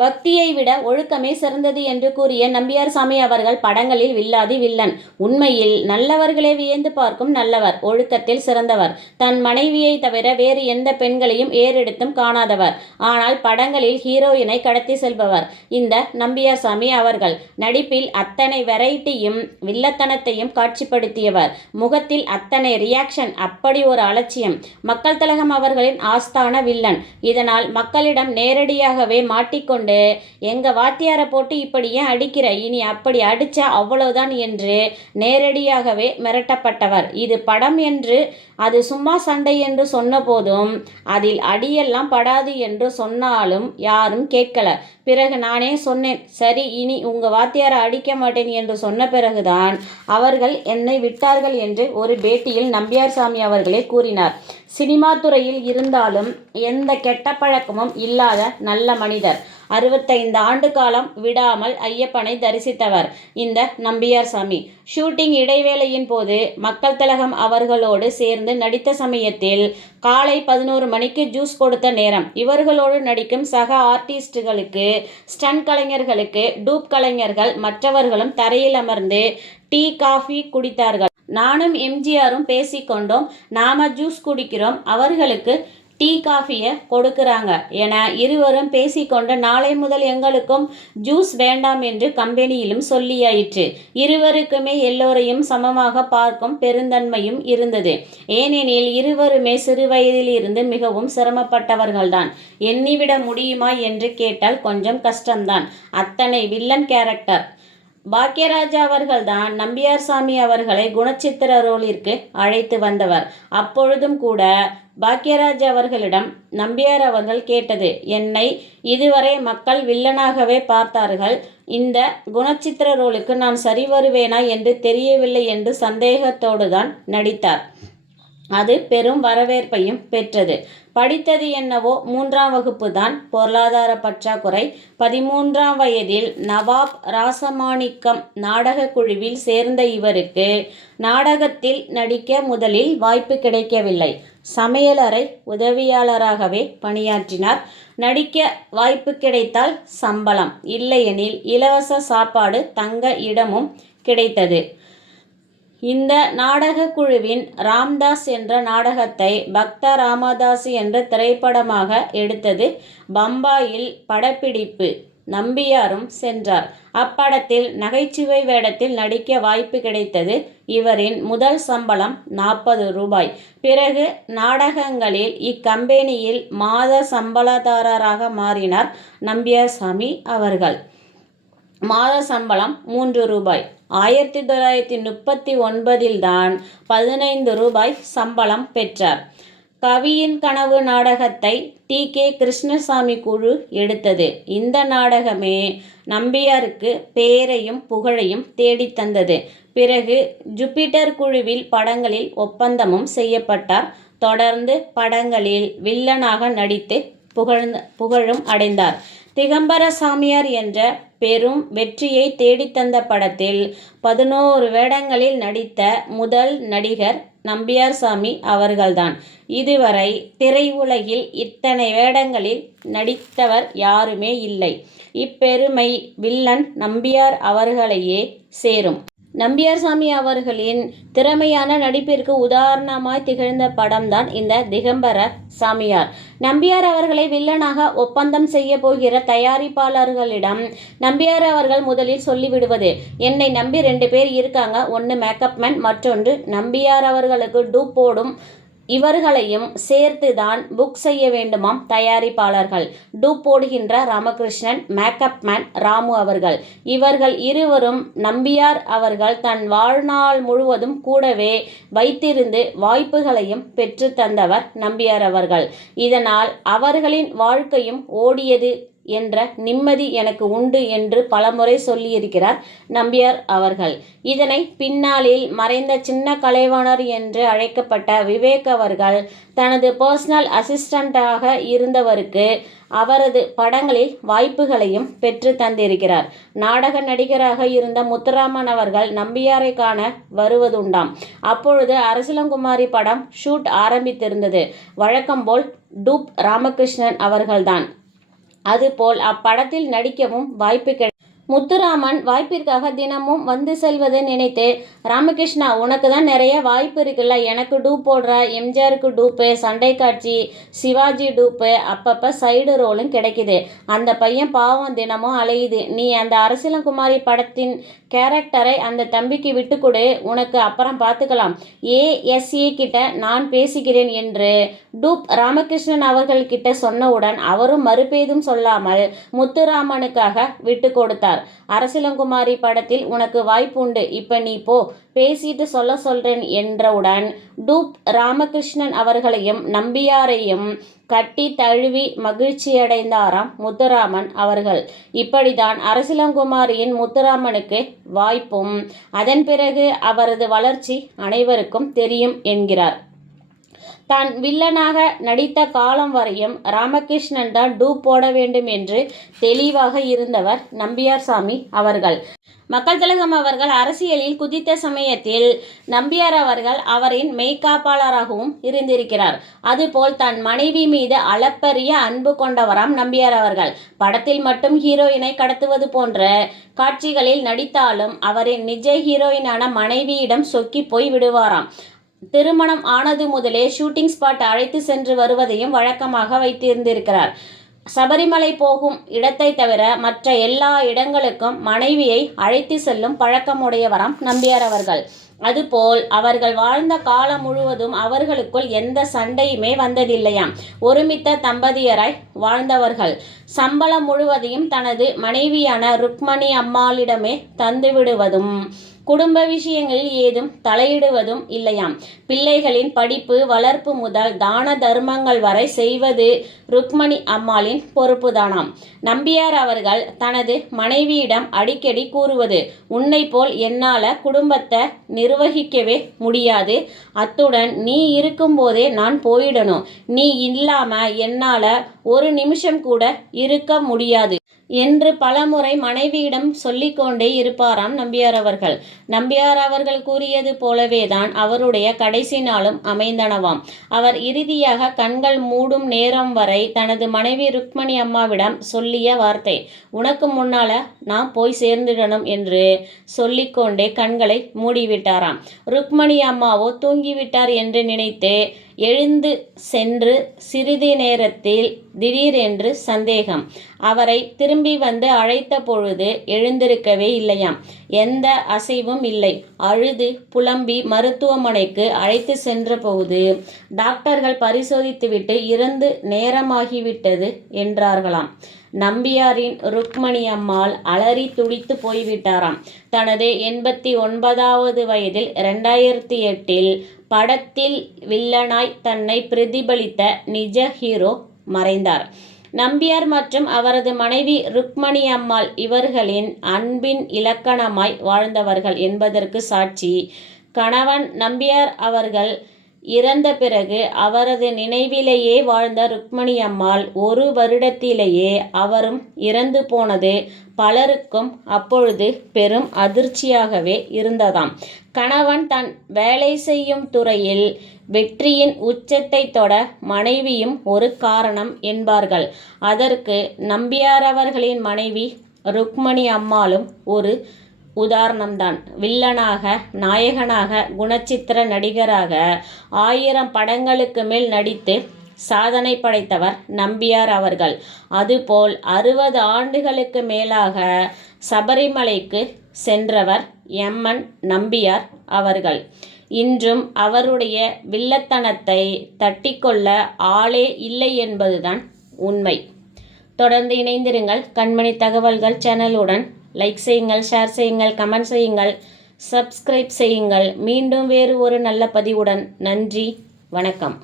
பக்தியை விட ஒழுக்கமே சிறந்தது என்று கூறிய நம்பியார் சாமி அவர்கள் படங்களில் வில்லாதி வில்லன். உண்மையில் நல்லவர்களே வியந்து பார்க்கும் நல்லவர் ஒழுக்கத்தில் சிறந்தவர். தன் மனைவியை தவிர வேறு எந்த பெண்களையும் ஏறெடுத்தும் காணாதவர். ஆனால் படங்களில் ஹீரோயினை கடத்தி செல்பவர். இந்த நம்பியார் சாமி அவர்கள் நடிப்பில் அத்தனை வெரைட்டியும் வில்லத்தனத்தையும் காட்சிப்படுத்தியவர். முகத்தில் அத்தனை ரியாக்ஷன் அப்படி ஒரு அலட்சியம். மக்கள் தலகம் அவர்களின் ஆஸ்தான வில்லன். இதனால் மக்களிடம் நேரடியாகவே மாட்டிக்கொண்டு எங்கள் வாத்தியாரை போட்டு இப்படி ஏன் அடிக்கிற? இனி அப்படி அடிச்சா அவ்வளவுதான் என்று நேரடியாகவே மிரட்டப்பட்டவர். இது படம் என்று அது சும்மா சண்டை என்று சொன்னபோதும் அதில் அடியெல்லாம் படாது என்று சொன்னாலும் யாரும் கேட்கல. பிறகு நானே சொன்னேன் சரி இனி உங்கள் வாத்தியாரை அடிக்க மாட்டேன் என்று சொன்ன பிறகுதான் அவர்கள் என்னை விட்டார்கள் என்று ஒரு பேட்டியில் நம்பியார் சாமி அவர்களே கூறினார். சினிமா துறையில் இருந்தாலும் எந்த கெட்ட பழக்கமும் இல்லாத நல்ல மனிதர். அறுபத்தைந்து ஆண்டு காலம் விடாமல் ஐயப்பனை தரிசித்தவர் இந்த நம்பியார் சாமி. ஷூட்டிங் இடைவேளையின் போது மக்கள் திலகம் அவர்களோடு சேர்ந்து நடித்த சமயத்தில் காலை பதினோரு மணிக்கு ஜூஸ் கொடுத்த நேரம். இவர்களோடு நடிக்கும் சக ஆர்டிஸ்டுகளுக்கு ஸ்டன் கலைஞர்களுக்கு டூப் கலைஞர்கள் மற்றவர்களும் தரையில் அமர்ந்து டீ காஃபி குடித்தார்கள். நானும் எம்ஜிஆரும் பேசிக்கொண்டோம். நாம ஜூஸ் குடிக்கிறோம். அவர்களுக்கு டீ காஃபியை கொடுக்குறாங்க. என இருவரும் பேசிக்கொண்டு நாளை முதல் எங்களுக்கும் ஜூஸ் வேண்டாம் என்று கம்பெனியிலும் சொல்லியாயிற்று. இருவருக்குமே எல்லோரையும் சமமாக பார்க்கும் பெருந்தன்மையும் இருந்தது. ஏனெனில் இருவருமே சிறு மிகவும் சிரமப்பட்டவர்கள்தான். எண்ணிவிட முடியுமா என்று கேட்டால் கொஞ்சம் கஷ்டம்தான். அத்தனை வில்லன் கேரக்டர். பாக்கியராஜா அவர்கள்தான் நம்பியார்சாமி அவர்களை குணச்சித்திர ரோலிற்கு அழைத்து வந்தவர். அப்பொழுதும் கூட பாக்கியராஜ் அவர்களிடம் நம்பியார் அவர்கள் கேட்டது என்னை இதுவரை மக்கள் வில்லனாகவே பார்த்தார்கள். இந்த குணச்சித்திர ரோலுக்கு நான் சரி வருவேனா என்று தெரியவில்லை என்று சந்தேகத்தோடு தான் நடித்தார். அது பெரும் வரவேற்பையும் பெற்றது. படித்தது என்னவோ மூன்றாம் வகுப்பு தான் பொருளாதார பற்றாக்குறை. பதிமூன்றாம் வயதில் நவாப் ராசமாணிக்கம் நாடக குழுவில் சேர்ந்த இவருக்கு நாடகத்தில் நடிக்க முதலில் வாய்ப்பு கிடைக்கவில்லை. சமையலறை உதவியாளராகவே பணியாற்றினார். நடிக்க வாய்ப்பு கிடைத்தால் சம்பளம் இல்லையெனில் இலவச சாப்பாடு தங்க இடமும் கிடைத்தது. இந்த நாடகக் குழுவின் ராம்தாஸ் என்ற நாடகத்தை பக்த ராமதாஸ் என்ற திரைப்படமாக எடுத்தது பம்பாயில் படப்பிடிப்பு. நம்பியாரும் சென்றார். அப்படத்தில் நகைச்சுவை வேடத்தில் நடிக்க வாய்ப்பு கிடைத்தது இவரின் முதல் சம்பளம் நாற்பது ரூபாய். பிறகு நாடகங்களில் இக்கம்பெனியில் மாத சம்பளதாரராக மாறினார் நம்பியார்சாமி அவர்கள். மாத சம்பளம் மூன்று ரூபாய். ஆயிரத்தி தொள்ளாயிரத்தி முப்பத்தி ஒன்பதில் தான் பதினைந்து ரூபாய் சம்பளம் பெற்றார். கவியின் கனவு நாடகத்தை டி. கே. கிருஷ்ணசாமி குழு எடுத்தது. இந்த நாடகமே நம்பியாருக்கு பேரையும் புகழையும் தேடித்தந்தது பிறகு ஜூபிட்டர் குழுவில் படங்களில் ஒப்பந்தமும் செய்யப்பட்டார். தொடர்ந்து படங்களில் வில்லனாக நடித்து புகழ்ந்த புகழும் அடைந்தார். திகம்பர சாமியார் என்ற பெரும் வெற்றியை தேடித்தந்த படத்தில் பதினோரு வேடங்களில் நடித்த முதல் நடிகர் நம்பியார்சாமி அவர்கள்தான். இதுவரை திரையுலகில் இத்தனை வேடங்களில் நடித்தவர் யாருமே இல்லை. இப்பெருமை வில்லன் நம்பியார் அவர்களையே சேரும். நம்பியார்சாமி அவர்களின் திறமையான நடிப்பிற்கு உதாரணமாய் திகழ்ந்த படம்தான் இந்த திகம்பர சாமியார். நம்பியார் அவர்களை வில்லனாக ஒப்பந்தம் செய்ய போகிற தயாரிப்பாளர்களிடம் நம்பியார் அவர்கள் முதலில் சொல்லிவிடுவது என்னை நம்பி ரெண்டு பேர் இருக்காங்க. ஒன்று மேக்கப் மேன் மற்றொன்று நம்பியார் அவர்களுக்கு டூப் போடும் இவர்களையும் சேர்த்து தான் புக் செய்ய வேண்டுமாம் தயாரிப்பாளர்கள். டூப் போடுகின்ற ராமகிருஷ்ணன் மேக்கப் மேன் ராமு அவர்கள். இவர்கள் இருவரும் நம்பியார் அவர்கள் தன் வாழ்நாள் முழுவதும் கூடவே வைத்திருந்து வாய்ப்புகளையும் பெற்று தந்தவர் நம்பியார் அவர்கள். இதனால் அவர்களின் வாழ்க்கையும் ஓடியது என்ற நிம்மதி எனக்கு உண்டு என்று பலமுறை சொல்லியிருக்கிறார் நம்பியார் அவர்கள். இதனை பின்னாளில் மறைந்த சின்ன கலைவாணர் என்று அழைக்கப்பட்ட விவேக் அவர்கள் தனது பர்சனல் அசிஸ்டண்டாக இருந்தவருக்கு அவரது படங்களில் வாய்ப்புகளையும் பெற்று தந்திருக்கிறார். நாடக நடிகராக இருந்த முத்துராமன் அவர்கள் நம்பியாரை காண வருவதுண்டாம். அப்பொழுது அரசலங்குமாரி படம் ஷூட் ஆரம்பித்திருந்தது. வழக்கம்போல் டூப் ராமகிருஷ்ணன் அவர்கள்தான். அதுபோல் அப்படத்தில் நடிக்கவும் வாய்ப்பு கிடை முத்துராமன் வாய்ப்பிற்காக தினமும் வந்து செல்வதை நினைத்து ராமகிருஷ்ணா உனக்கு தான் நிறைய வாய்ப்பு இருக்குல்ல. எனக்கு டூப் போடுற எம்ஜிஆருக்கு டூப்பு சண்டை காட்சி சிவாஜி டூப்பு அப்பப்போ சைடு ரோலும் கிடைக்குது. அந்த பையன் பாவம் தினமும் அலையுது. நீ அந்த அரசியலங்குமாரி படத்தின் கேரக்டரை அந்த தம்பிக்கு விட்டு கொடு உனக்கு அப்புறம் பார்த்துக்கலாம் ஏஎஸ்ஏ கிட்ட நான் பேசுகிறேன் என்று டூப் ராமகிருஷ்ணன் அவர்கள் கிட்ட சொன்னவுடன் அவரும் மறுபேதும் சொல்லாமல் முத்துராமனுக்காக விட்டு கொடுத்தார். அரசிலங்குமாரி படத்தில் உனக்கு வாய்ப்பு உண்டு இப்ப நீ போ. பேசிட்டு சொல்ல சொல்றேன் என்றவுடன் டூப் ராமகிருஷ்ணன் அவர்களையும் நம்பியாரையும் கட்டி தழுவி மகிழ்ச்சியடைந்தாராம் முத்துராமன் அவர்கள். இப்படிதான் அரசிலங்குமாரியின் முத்துராமனுக்கு வாய்ப்பும் அதன் பிறகு அவரது வளர்ச்சி அனைவருக்கும் தெரியும் என்கிறார். தான் வில்லனாக நடித்த காலம் வரையும் ராமகிருஷ்ணன் தான் டூப் போட வேண்டும் என்று தெளிவாக இருந்தவர் நம்பியார்சாமி அவர்கள். மக்கள் திலகம் அவர்கள் அரசியலில் குதித்த சமயத்தில் நம்பியார் அவர்கள் அவரின் மெய்காப்பாளராகவும் இருந்திருக்கிறார். அதுபோல் தன் மனைவி மீது அளப்பரிய அன்பு கொண்டவராம் நம்பியார் அவர்கள். படத்தில் மட்டும் ஹீரோயினை கடத்துவது போன்ற காட்சிகளில் நடித்தாலும் அவரின் நிஜ ஹீரோயினான மனைவியிடம் சொக்கி போய் விடுவாராம். திருமணம் ஆனது முதலே ஷூட்டிங் ஸ்பாட் அழைத்து சென்று வருவதையும் வழக்கமாக வைத்திருந்திருக்கிறார். சபரிமலை போகும் இடத்தை தவிர மற்ற எல்லா இடங்களுக்கும் மனைவியை அழைத்து செல்லும் பழக்கமுடையவராம் நம்பியார் அவர்கள். அதுபோல் அவர்கள் வாழ்ந்த காலம் முழுவதும் அவர்களுக்குள் எந்த சண்டையுமே வந்ததில்லையாம். ஒருமித்த தம்பதியராய் வாழ்ந்தவர்கள். சம்பளம் முழுவதையும் தனது மனைவியான ருக்மணி அம்மாளிடமே தந்துவிடுவதும் குடும்ப விஷயங்களில் ஏதும் தலையிடுவதும் இல்லையாம். பிள்ளைகளின் படிப்பு வளர்ப்பு முதல் தான தர்மங்கள் வரை செய்வது ருக்மணி அம்மாளின் பொறுப்புதானாம். நம்பியார் அவர்கள் தனது மனைவியிடம் அடிக்கடி கூறுவது உன்னை போல் என்னால குடும்பத்தை நிர்வகிக்கவே முடியாது. அத்துடன் நீ இருக்கும்போதே நான் போயிடணும். நீ இல்லாம என்னால ஒரு நிமிஷம் கூட இருக்க முடியாது. என்று பலமுறை மனைவியிடம் சொல்லிக்கொண்டே இருப்பாராம் நம்பியார் அவர்கள். நம்பியார் அவர்கள் கூறியது போலவேதான் அவருடைய கடைசி நாளும் அமைந்தனவாம். அவர் இறுதியாக கண்கள் மூடும் நேரம் வரை தனது மனைவி ருக்மணி அம்மாவிடம் சொல்லிய வார்த்தை உனக்கு முன்னால நான் போய் சேர்ந்துடணும் என்று சொல்லிக்கொண்டே கண்களை மூடிவிட்டாராம். ருக்மணி அம்மாவோ தூங்கிவிட்டார் என்று நினைத்து எழுந்து சென்று சிறிது நேரத்தில் திடீரென்று சந்தேகம். அவரை திரும்பி வந்து அழைத்த பொழுது எழுந்திருக்கவே இல்லையாம். எந்த அசைவும் இல்லை. அழுது புலம்பி மருத்துவமனைக்கு அழைத்து சென்றபோது டாக்டர்கள் பரிசோதித்துவிட்டு இறந்து நேரமாகிவிட்டது என்றார்களாம். நம்பியாரின் ருக்மணி அம்மாள் அலறி துடித்து போய்விட்டாராம். தனது எண்பத்தி ஒன்பதாவது வயதில் ரெண்டாயிரத்தி எட்டில் படத்தில் வில்லனாய் தன்னை பிரதிபலித்த நிஜ ஹீரோ மறைந்தார். நம்பியார் மற்றும் அவரது மனைவி ருக்மணி அம்மாள் இவர்களின் அன்பின் இலக்கணமாய் வாழ்ந்தவர்கள் என்பதற்கு சாட்சி. கணவன் நம்பியார் அவர்கள் இறந்த பிறகு அவரது நினைவிலேயே வாழ்ந்த ருக்மணி அம்மாள் ஒரு வருடத்திலேயே அவரும் இறந்து போனது பலருக்கும் அப்பொழுது பெரும் அதிர்ச்சியாகவே இருந்ததாம். கணவன் தன் வேலை செய்யும் துறையில் வெற்றியின் உச்சத்தை தொட மனைவியும் ஒரு காரணம் என்பார்கள். அதற்கு நம்பியாரவர்களின் மனைவி ருக்மணி அம்மாளும் ஒரு உதாரணம்தான். வில்லனாக நாயகனாக குணச்சித்திர நடிகராக ஆயிரம் படங்களுக்கு மேல் நடித்து சாதனை படைத்தவர் நம்பியார் அவர்கள். அதுபோல் அறுபது ஆண்டுகளுக்கு மேலாக சபரிமலைக்கு சென்றவர் எம்என் நம்பியார் அவர்கள். இன்றும் அவருடைய வில்லத்தனத்தை தட்டிக்கொள்ள ஆளே இல்லை என்பதுதான் உண்மை. தொடர்ந்து இணைந்திருங்கள் கண்மணி தகவல்கள் சேனலுடன். லைக் செய்யுங்கள் ஷேர் செய்யுங்கள் கமெண்ட் செய்யுங்கள் சப்ஸ்கிரைப் செய்யுங்கள். மீண்டும் வேறு ஒரு நல்ல பதிவுடன். நன்றி வணக்கம்.